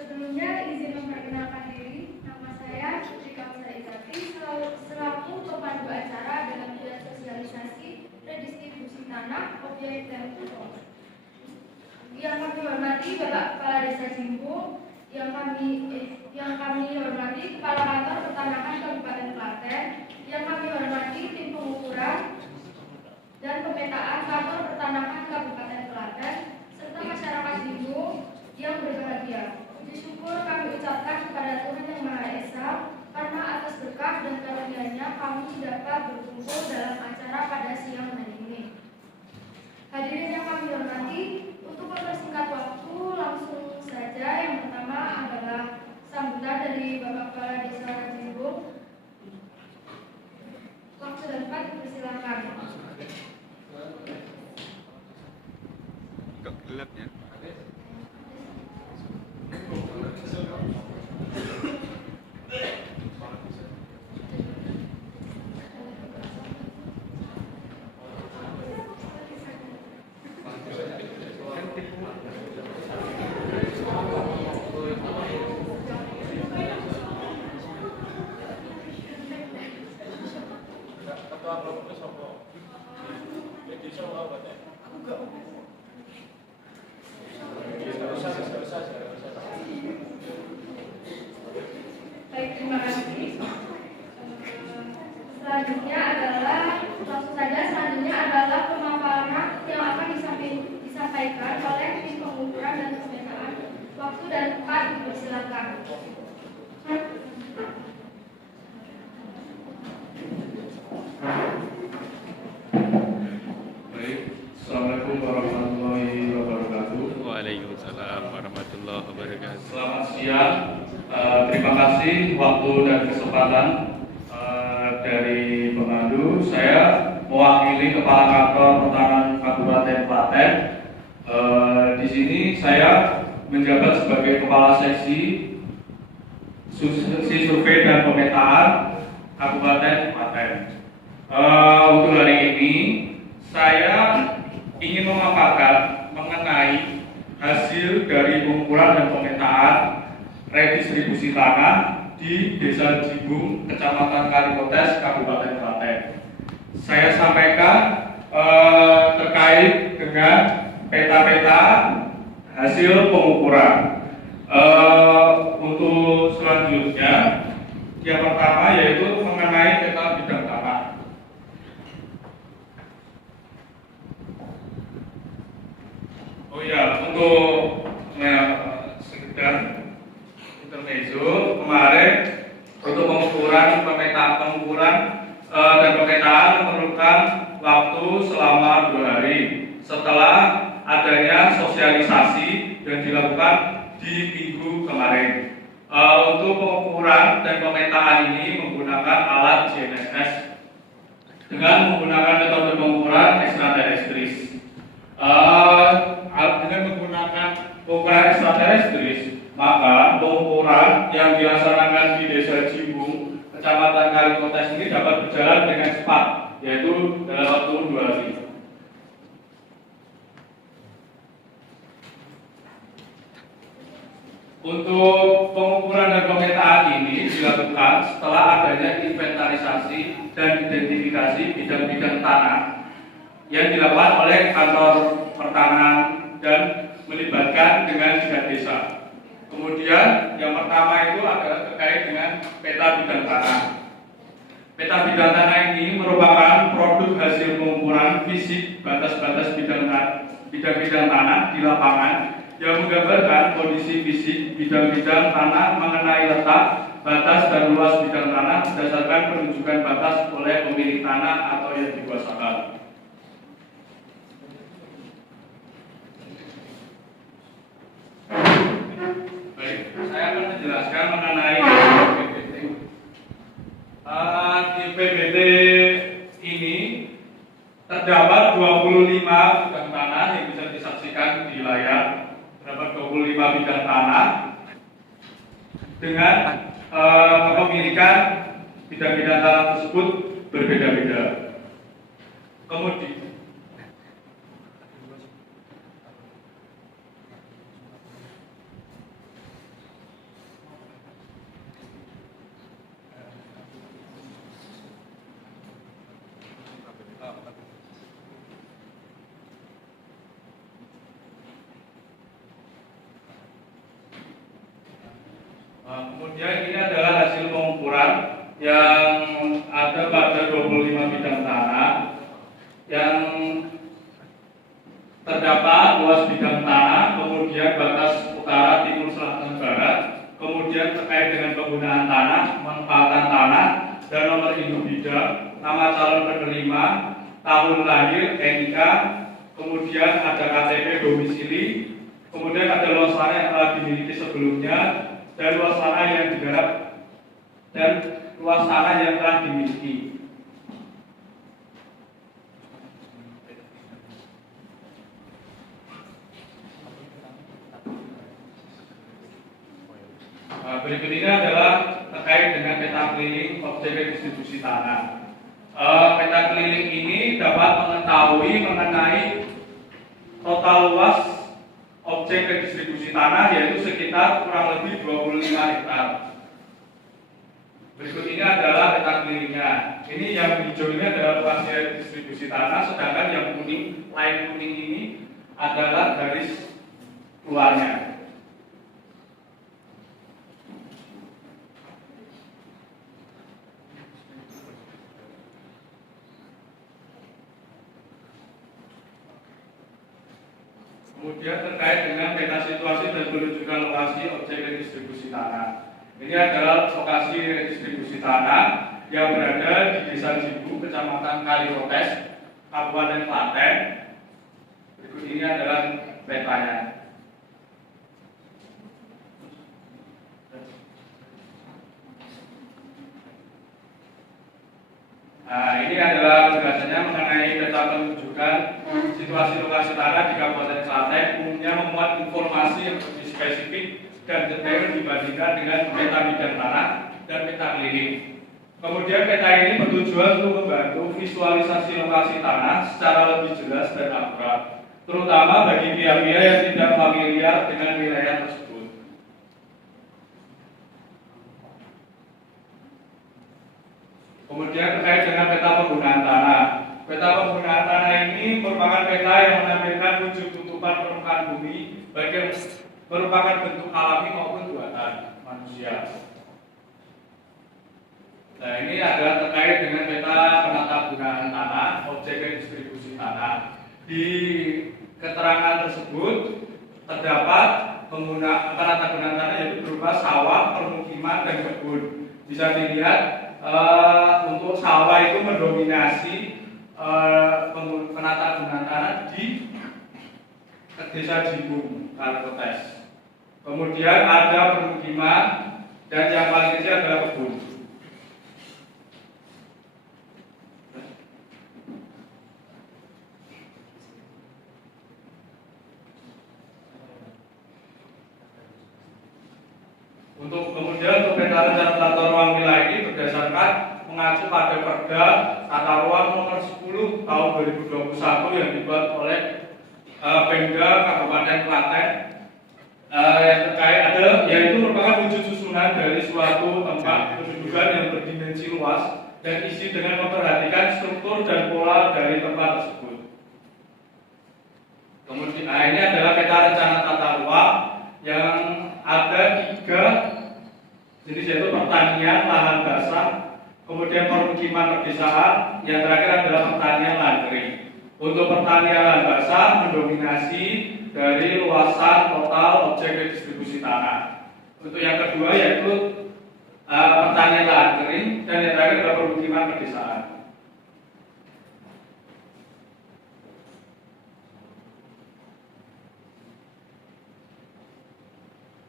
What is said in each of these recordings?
Sebelumnya izin memperkenalkan diri, nama saya Putri Kamsa Izati selaku pemandu acara dalam bidang sosialisasi redistribusi tanah, objek dan pokok. Yang kami hormati Bapak Kepala Desa Jimbung, yang kami hormati Kepala Kantor Pertanahan Kabupaten Klaten, yang kami hormati tim pengukuran dan pemetaan Kantor Pertanahan Kabupaten Klaten, serta masyarakat Jimbung yang berbahagia. Puji syukur kami ucapkan kepada Tuhan Yang Maha Esa karena atas berkah dan karunia-Nya kami dapat berkumpul dalam acara pada siang hari ini. Hadirin yang kami hormati, untuk mempersingkat waktu langsung saja yang pertama adalah sambutan dari Bapak Kepala Desa Jimbung. Waktu dan tempat dipersilakan. Kok gelap ya? Baik, terima kasih. Selanjutnya adalah pemaparan yang akan disampaikan oleh tim pengukuran dan pemetaan. Waktu dan tempat dipersilakan. Baik, Assalamualaikum warahmatullahi wabarakatuh. Waalaikumsalam warahmatullahi wabarakatuh. Selamat siang. Terima kasih waktu dan kesempatan dari pemandu. Saya mewakili Kepala Kantor Pertanahan Kabupaten Klaten. Di sini saya menjabat sebagai Kepala Seksi Survei dan Pemetaan Kabupaten Klaten. Untuk hari ini saya ingin memaparkan mengenai hasil dari pengukuran dan pemetaan redistribusi tanah di Desa Jimbung, Kecamatan Kalikotes, Kabupaten Klaten. Saya sampaikan terkait dengan peta-peta hasil pengukuran. Untuk selanjutnya, yang pertama yaitu mengenai peta bidang tanah. Oh ya, untuk sekedar intermezzo, kemarin untuk pengukuran dan pemetaan memerlukan waktu selama 2 hari setelah adanya sosialisasi yang dilakukan di minggu kemarin. Untuk pengukuran dan pemetaan ini menggunakan alat GNSS dengan menggunakan metode pengukuran ekstraterestris. Dengan menggunakan pengukuran ekstraterestris, maka pengukuran yang dilaksanakan di Desa Jimbung, Kecamatan Kalikotes ini dapat berjalan dengan cepat, yaitu dalam waktu 2 hari. Untuk pengukuran dan pemetaan ini dilakukan setelah adanya inventarisasi dan identifikasi bidang-bidang tanah yang dilakukan oleh Kantor Pertanahan dan melibatkan dengan 3 desa. Kemudian yang pertama itu adalah terkait dengan peta bidang tanah. Peta bidang tanah ini merupakan produk hasil pengukuran fisik batas-batas bidang-bidang tanah di lapangan yang menggambarkan kondisi fisik bidang-bidang tanah mengenai letak, batas dan luas bidang tanah berdasarkan penunjukan batas oleh pemilik tanah atau yang dikuasakan. Baik, saya akan menjelaskan mengenai PBT. Di PBT ini terdapat 25 bidang tanah yang bisa disaksikan di layar. Terdapat 25 bidang tanah dengan kepemilikan bidang-bidang tanah tersebut berbeda-beda. Kemudian Kemudian ini adalah hasil pengukuran yang ada pada 25 bidang tanah yang terdapat luas bidang tanah, kemudian batas utara, timur, selatan, barat, kemudian terkait dengan penggunaan tanah, pemanfaatan tanah, dan nomor induk bidang, nama calon penerima, tahun lahir, NIK, kemudian ada KTP domisili, kemudian ada luas tanah yang telah dimiliki sebelumnya, dan luas tanah yang digarap dan luas tanah yang telah dimiliki. Berikut ini adalah terkait dengan peta keliling objek redistribusi tanah. Peta keliling ini dapat mengetahui mengenai total luas objek redistribusi tanah, yaitu sekitar kurang lebih 25 hektar. Berikut ini adalah peta kelilingnya. Ini yang hijau ini adalah luas redistribusi tanah, sedangkan yang kuning, line kuning ini adalah garis luarnya. Kemudian terkait dengan peta situasi dan penunjukan lokasi objek redistribusi tanah. Ini adalah lokasi redistribusi tanah yang berada di Desa Jibu, Kecamatan Kaliprotes, Kabupaten Klaten. Berikut ini adalah petanya. Nah, ini adalah penjelasannya mengenai peta penunjukan situasi lokasi tanah di Kabupaten Klaten. Umumnya memuat informasi yang lebih spesifik dan detail dibandingkan dengan peta bidang tanah dan peta keliling. Kemudian peta ini bertujuan untuk membantu visualisasi lokasi tanah secara lebih jelas dan akurat, terutama bagi pihak-pihak yang tidak familiar dengan wilayah tersebut. Kemudian terkait dengan peta penggunaan tanah. Peta penggunaan tanah ini merupakan peta yang menampilkan wujud tutupan permukaan bumi, baik yang merupakan bentuk alami maupun buatan manusia. Nah, ini adalah terkait dengan peta penata gunaan tanah, objek redistribusi tanah. Di keterangan tersebut terdapat penata gunaan tanah yaitu berupa sawah, permukiman, dan kebun. Bisa dilihat untuk sawah itu mendominasi penata gunaan tanah di Desa Jibung, Kaliprotes. Kemudian ada permukiman dan yang paling kecil adalah kebun. Kemudian peta rencana tata ruang wilayah ini berdasarkan mengacu pada Perda Tata Ruang Nomor 10 Tahun 2021 yang dibuat oleh Pemda Kabupaten Klaten yang terkait yaitu merupakan wujud susunan dari suatu tempat kedudukan yang berdimensi luas dan isi dengan memperhatikan struktur dan pola dari tempat tersebut. Kemudian ini adalah peta rencana tata ruang yang ada 3 jenis, yaitu pertanian, lahan basah, kemudian permukiman pedesaan, yang terakhir adalah pertanian lahan kering. Untuk pertanian lahan basah mendominasi dari luasan total objek redistribusi tanah. Untuk yang kedua yaitu pertanian lahan kering, dan yang terakhir adalah permukiman pedesaan.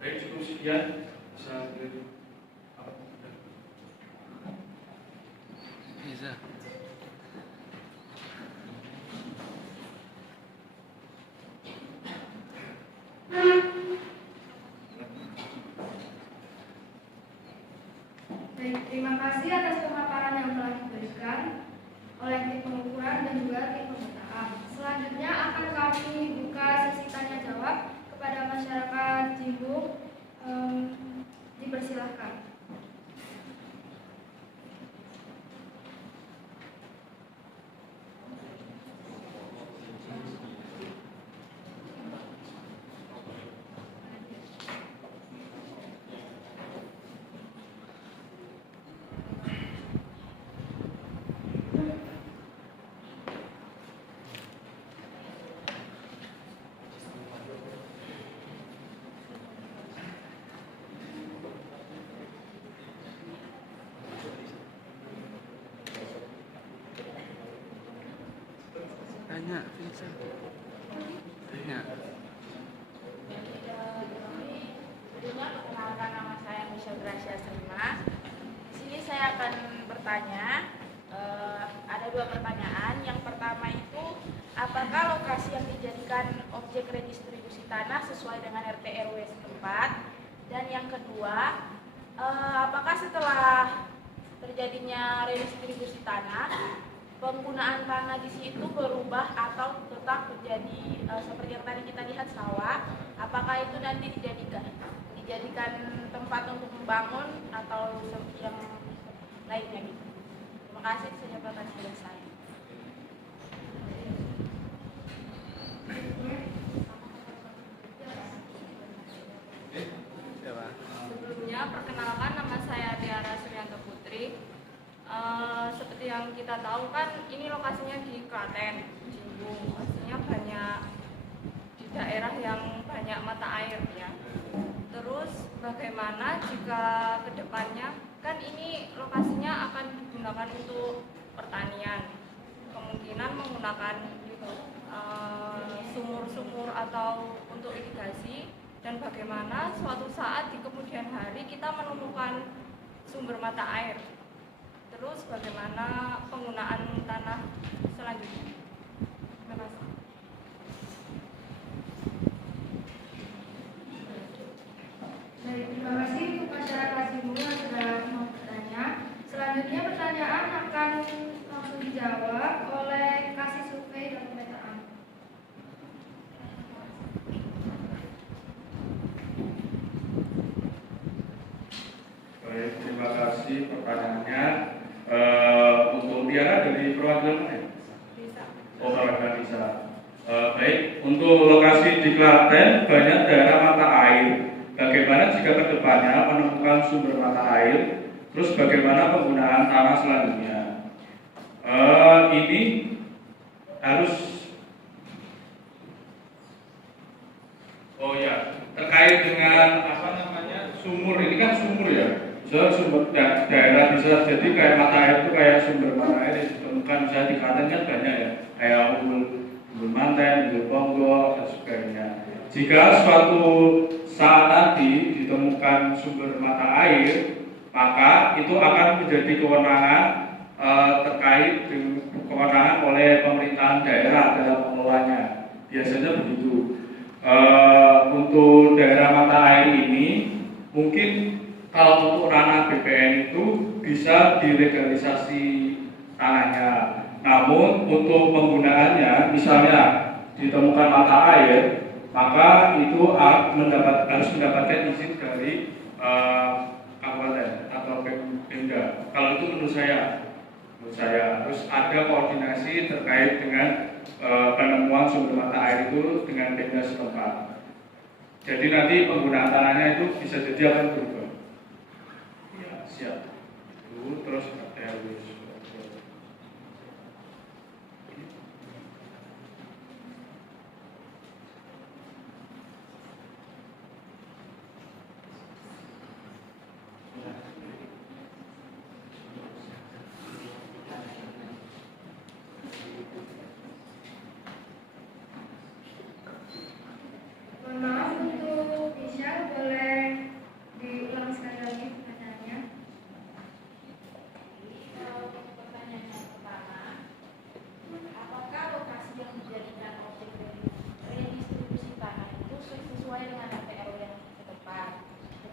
Baik, cukup sekian. Bisa. Baik, terima kasih atas pemaparan yang telah diberikan oleh tim pengukuran dan juga tim pemetaan. Selanjutnya akan kami buka sesi tanya jawab kepada masyarakat Jimbung. Dipersilahkan. Tanya, Vincent. Tanya. Sebelumnya perkenalkan, nama saya Michelle Gracia Serima. Di sini saya akan bertanya, ada dua pertanyaan. Yang pertama itu, apakah lokasi yang dijadikan objek redistribusi tanah sesuai dengan RT RW setempat? Dan yang kedua, apakah setelah terjadinya redistribusi tanah, penggunaan tanah di situ berubah atau tetap terjadi seperti yang tadi kita lihat sawah? Apakah itu nanti dijadikan tempat untuk membangun atau yang lainnya gitu? Terima kasih, itu saja pertanyaan dari saya. Sebelumnya, perkenalkan, nama saya Tiara Suryanto Putri. Seperti yang kita tahu kan, ini lokasinya di Klaten, Cimbung. Pastinya banyak di daerah yang banyak mata air ya. Terus bagaimana jika kedepannya, kan ini lokasinya akan digunakan untuk pertanian, kemungkinan menggunakan sumur-sumur atau untuk irigasi, dan bagaimana suatu saat di kemudian hari kita menemukan sumber mata air. Terus bagaimana penggunaan tanah selanjutnya? Terima kasih. Baik, terima kasih untuk masyarakat Cimbung yang sudah mau bertanya. Selanjutnya pertanyaan akan langsung dijawab oleh Kasih Survei dan Pemetaan. Baik, terima kasih pertanyaannya. Untuk Tiara dari perwakilan mana? Bisa. Oh, perwakilan bisa. Baik, untuk lokasi di Klaten banyak daerah mata air. Bagaimana jika kedepannya menemukan sumber mata air? Terus bagaimana penggunaan tanah selanjutnya? Ini harus terkait dengan apa namanya sumur. Ini kan sumur ya. Sumber daerah bisa jadi kayak mata air itu kayak sumber mata air yang ditemukan misalnya di Klaten kan banyak ya, kayak umbul manten, umbul ponggok dan sebagainya. Jika suatu saat nanti ditemukan sumber mata air, maka itu akan menjadi kewenangan terkait dengan kewenangan oleh pemerintahan daerah dalam mengelolanya. Biasanya begitu. Untuk daerah mata air ini mungkin kalau untuk ranah BPN itu bisa dilegalisasi tanahnya. Namun untuk penggunaannya, misalnya ditemukan mata air, maka itu harus mendapatkan izin dari kabupaten atau Pemda. Kalau itu menurut saya harus ada koordinasi terkait dengan penemuan sumber mata air itu dengan Pemda setempat. Jadi nanti penggunaan tanahnya itu bisa jadi akan berubah. Ya, siap. Itu terus Mohon maaf untuk Michelle, boleh diulang sekali lagi pertanyaannya? Pertanyaan yang pertama, apakah lokasi yang dijadikan objek redistribusi tanah itu sesuai dengan RT RW yang setempat?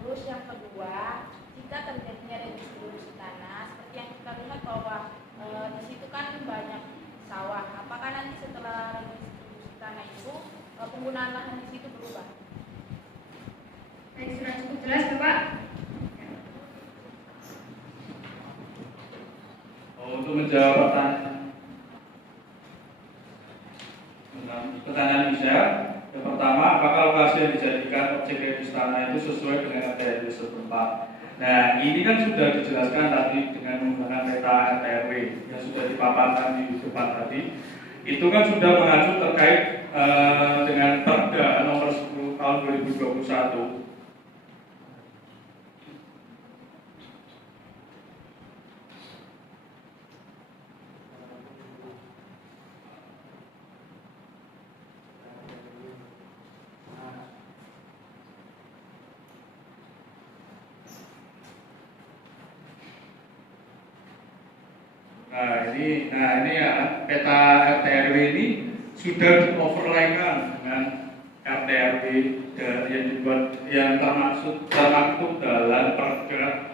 Terus yang kedua, jika terjadinya redistribusi tanah, seperti yang kita lihat bahwa di situ kan banyak sawah, apakah nanti setelah redistribusi tanah itu penggunaan lahan di situ berubah? Baik, sudah cukup jelas Bapak? untuk menjawab pertanyaan bisa, yang pertama, apakah lokasi yang dijadikan objek registrasi tanah itu sesuai dengan RT RW setempat? Nah, ini kan sudah dijelaskan tadi dengan menggunakan peta RT RW yang sudah dipaparkan di depan tadi. Itu kan sudah mengacu terkait dengan Perda nomor 10 tahun 2021. Nah ini ya peta RT RW ini sudah dioverlaykan dengan RT RW yang dibuat yang termaktub dalam Perda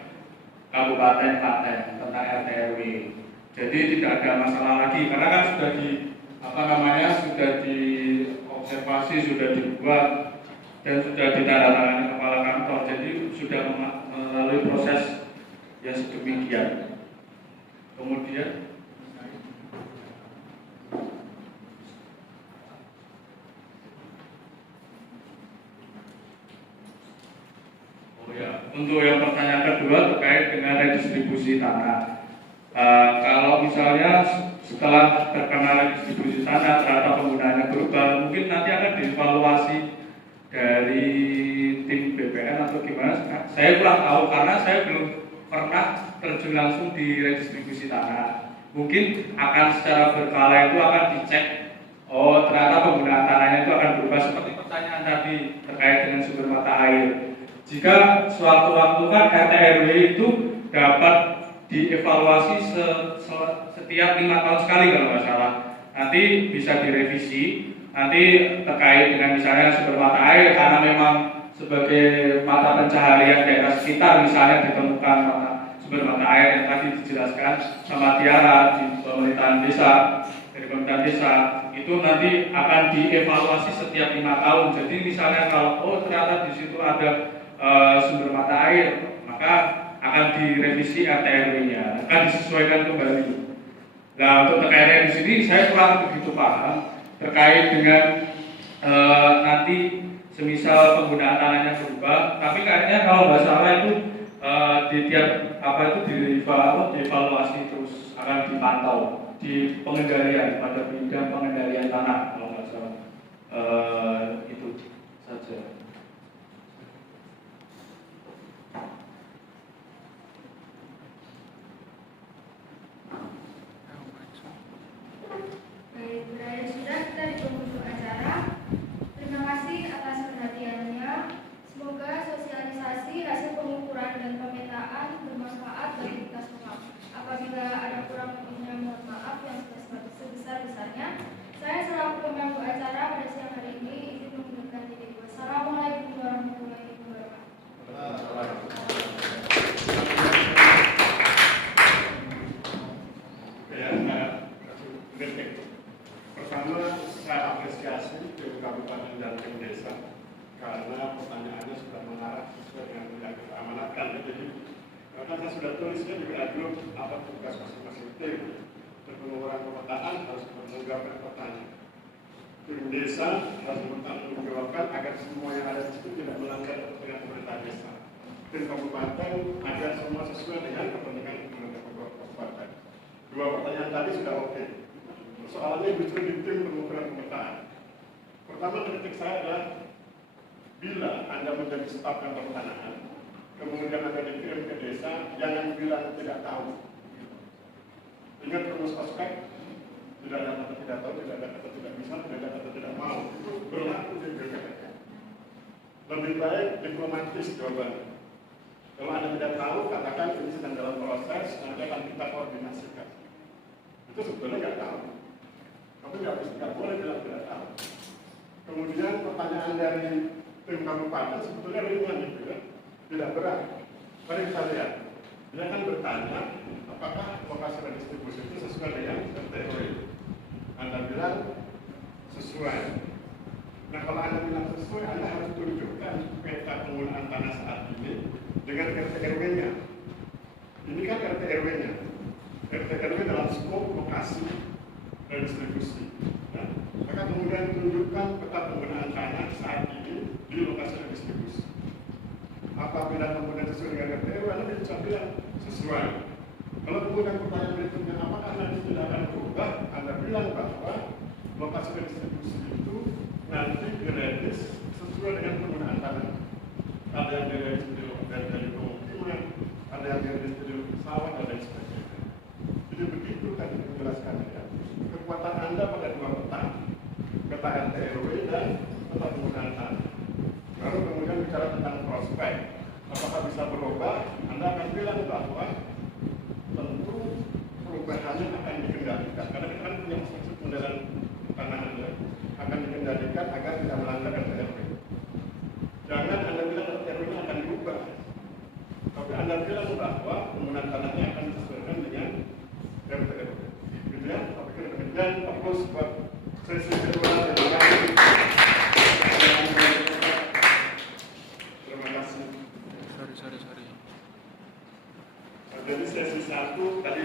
Kabupaten Klaten tentang RT RW. Jadi tidak ada masalah lagi karena kan sudah sudah diobservasi, sudah dibuat dan sudah ditandatangani kepala kantor. Jadi sudah melalui proses yang sedemikian. Kemudian untuk yang pertanyaan kedua terkait dengan redistribusi tanah. Kalau misalnya setelah terkena redistribusi tanah ternyata penggunaannya berubah, mungkin nanti akan dievaluasi dari tim BPN atau gimana? Saya kurang tahu karena saya belum pernah terjun langsung di redistribusi tanah. Mungkin akan secara berkala itu akan dicek. Oh ternyata penggunaan tanahnya itu akan berubah seperti pertanyaan tadi terkait dengan sumber mata air. Jika sewaktu-waktu kan RT RW itu dapat dievaluasi setiap 5 tahun sekali kalau nggak salah. Nanti bisa direvisi. Nanti terkait dengan misalnya sumber mata air karena memang sebagai mata pencaharian daerah sekitar misalnya ditemukan sumber mata air yang tadi dijelaskan sama Tiara di pemerintahan desa dari pemerintahan desa itu nanti akan dievaluasi setiap 5 tahun. Jadi misalnya kalau ternyata di situ ada sumber mata air, maka akan direvisi RT RW-nya, akan disesuaikan kembali. Nah, untuk terkait di sini saya kurang begitu paham terkait dengan nanti semisal penggunaan tanahnya berubah, tapi kayaknya kalau nggak salah itu di tiap dievaluasi terus akan dipantau di pengendalian pada bidang pengendalian tanah kalau nggak salah. Itu saja. Baik, berakhir sudah kita di penghujung acara. Terima kasih atas perhatiannya. Semoga sosialisasi hasil pengukuran dan pemetaan bermanfaat bagi kita semua. Apabila ada kurang lebihnya mohon maaf yang sebesar-besarnya. Saya selaku pemangku acara pada siang hari ini izin mengundurkan diri. Wassalamualaikum warahmatullahi wabarakatuh. Pertama, saya apresiasi ke Kabupaten dan tim desa karena pertanyaannya sudah mengarah sesuai dengan yang kita amanatkan. Jadi, karena saya sudah tulisnya juga grup apa tugas masing-masing tim. Pengukuran pemetaan harus menunjukkan pertanyaan. Tim desa harus menunjukkan agar semua yang ada di situ tidak melanggar kepentingan pemerintah desa. Tim kabupaten agar semua sesuai dengan kepentingan pemerintah kabupaten. Dua pertanyaan tadi sudah oke. Soalnya justru di tim pengukuran pemetaan. Pertama kritik saya adalah bila Anda menjadi staf kantor pertanahan, kemudian Anda dikirim ke desa, jangan bilang tidak tahu. Ingat rumus ospek, tidak ada kata tidak tahu, tidak ada kata tidak bisa, tidak ada kata tidak mau. Itu berlaku di BPN. Lebih baik diplomatis jawabannya. Kalau Anda tidak tahu, katakan ini sedang dalam proses, nanti akan kita koordinasikan. Itu sebetulnya nggak tahu. Tapi nggak boleh bilang tidak tahu. Kemudian pertanyaan dari tim kabupaten sebetulnya ringan gitu ya, tidak berat. Mari kita lihat. Dia kan bertanya, apakah lokasi redistribusi itu sesuai dengan RT RW? Anda bilang sesuai. Nah kalau Anda bilang sesuai, Anda harus tunjukkan peta penggunaan tanah saat ini dengan RT RW-nya. Ini kan RT RW-nya. RT RW dalam skop lokasi redistribusi. Nah, maka kemudian tunjukkan peta penggunaan tanah saat ini di lokasi redistribusi. Apabila kemudian sesuai dengan RT RW, Anda bisa bilang sesuai. Kalau kemudian pertanyaan berikutnya, apakah nanti tidak akan berubah? Anda bilang bahwa lokasi redistribusi itu nanti diredis sesuai dengan penggunaan tanah. Ada yang diredis dari pemukiman, ada yang diredis dari sawah, dan lain sebagainya. Jadi begitu tadi menjelaskan ya. Kekuatan Anda pada dua peta RT RW dan peta penggunaan tanah. Baru kemudian bicara tentang prospek. Apakah bisa berubah? Anda akan bilang bahwa tentu perubahannya Anda bilang bahwa penggunaan tanahnya akan disesuaikan dengan RPRD. Gitu ya, Pak Pikir demikian. Fokus buat sesi kedua. Terima kasih. Sorry. Jadi sesi 1 tadi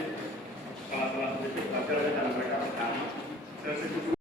salah sedikit, tapi karena mereka pertama. Sesi kedua.